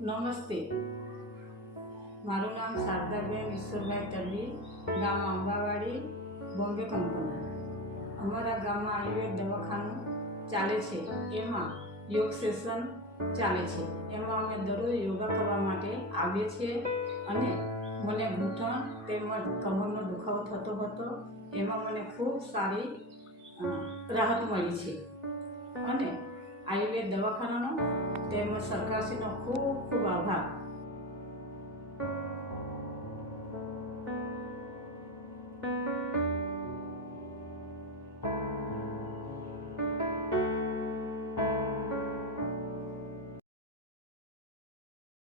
નમસ્તે, મારું નામ શારદાબેન ઈશ્વરભાઈ તડવી, ગામ આંબાવાડી, બોમ્બે કંપની. અમારા ગામમાં આયુર્વેદ દવાખાનું ચાલે છે. એમાં યોગ સેશન ચાલે છે. એમાં અમે દરરોજ યોગા કરવા માટે આવીએ છીએ અને મને ઘૂંટણ તેમજ કમરનો દુખાવો થતો હતો. એમાં મને ખૂબ સારી રાહત મળી છે અને આયુર્વેદ દવાખાનાનો તેમજ સરકારશ્રીનો ખૂબ ખૂબ આભાર.